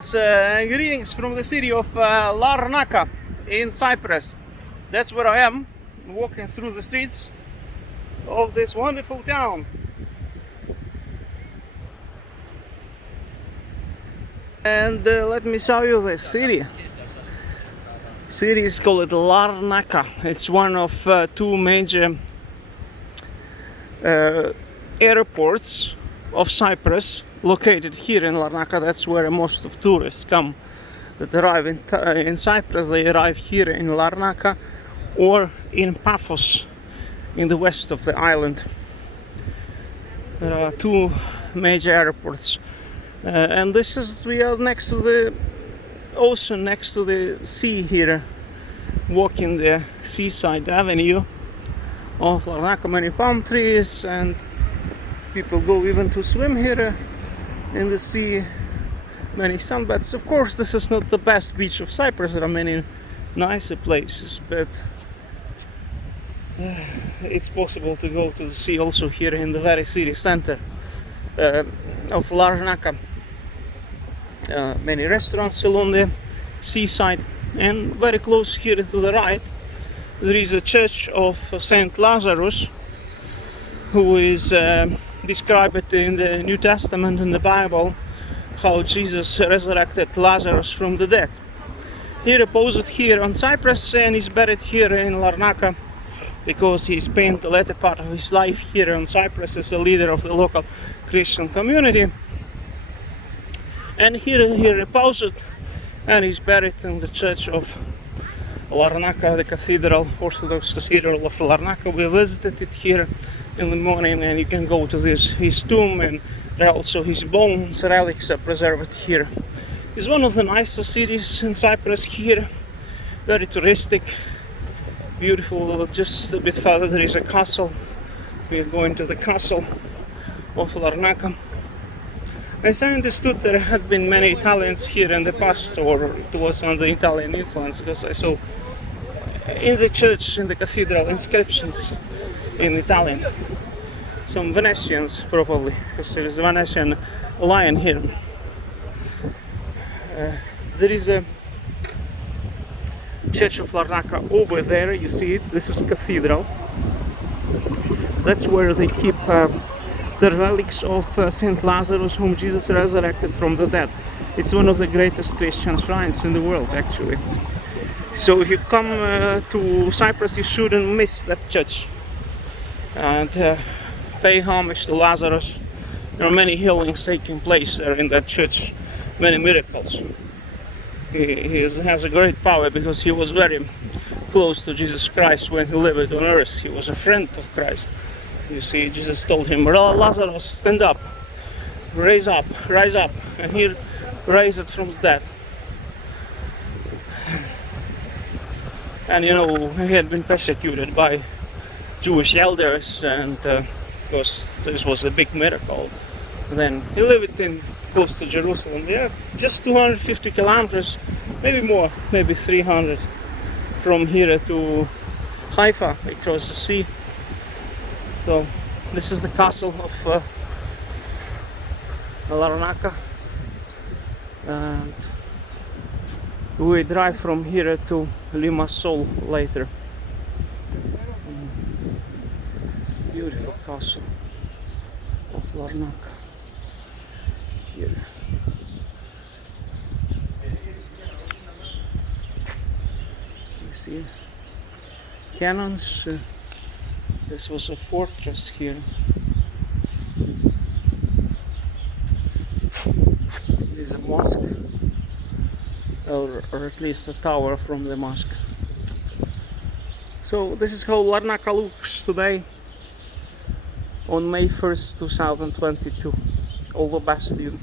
Greetings from the city of Larnaca in Cyprus. That's where I am, walking through the streets of this wonderful town. And let me show you the city. City is called Larnaca. It's one of two major airports of Cyprus, located here in Larnaca. That's where most of tourists come that arrive in Cyprus. They arrive here in Larnaca or in Paphos in the west of the island. There are two major airports, and we are next to the ocean, next to the sea here, walking the seaside avenue of Larnaca. Many palm trees, and people go even to swim here in the sea, many sunbeds. Of course, this is not the best beach of Cyprus. There are many nicer places, but it's possible to go to the sea also here in the very city center of Larnaca. Many restaurants along the seaside, and very close here to the right there is a Church of Saint Lazarus, who is described in the New Testament in the Bible, how Jesus resurrected Lazarus from the dead. He reposed here on Cyprus, and is buried here in Larnaca because he spent the latter part of his life here on Cyprus as a leader of the local Christian community. And here he reposed, and is buried in the Church of Larnaca, the cathedral, Orthodox Cathedral of Larnaca. We visited it here in the morning, and you can go to his tomb, and there are also his bones, relics are preserved here. It's one of the nicest cities in Cyprus here, very touristic, beautiful. Just a bit further there is a castle. We are going to the castle of Larnaca. As I understood, there had been many Italians here in the past, or it was under Italian influence, because I saw in the church, in the cathedral, inscriptions in Italian. Some Venetians probably, because there is a Venetian lion here. There is a Church of Larnaca over there, you see it. This is cathedral. That's where they keep the relics of Saint Lazarus, whom Jesus resurrected from the dead. It's one of the greatest Christian shrines in the world, actually. So if you come to Cyprus, you shouldn't miss that church and pay homage to Lazarus. There are many healings taking place there in that church, many miracles. He has a great power because he was very close to Jesus Christ when he lived on earth. He was a friend of Christ. You see, Jesus told him, Lazarus, stand up, rise up, and he raised from the dead. And he had been persecuted by Jewish elders, and because this was a big miracle. Then he lived close to Jerusalem. Yeah, just 250 kilometers, maybe more, maybe 300 from here to Haifa, across the sea. So this is the castle of Larnaca, and we drive from here to Limassol later. Beautiful castle of Larnaca here. You see cannons. This was a fortress here. There's a mosque, or at least a tower from the mosque. So this is how Larnaca looks today on May 1st, 2022. All the best to you.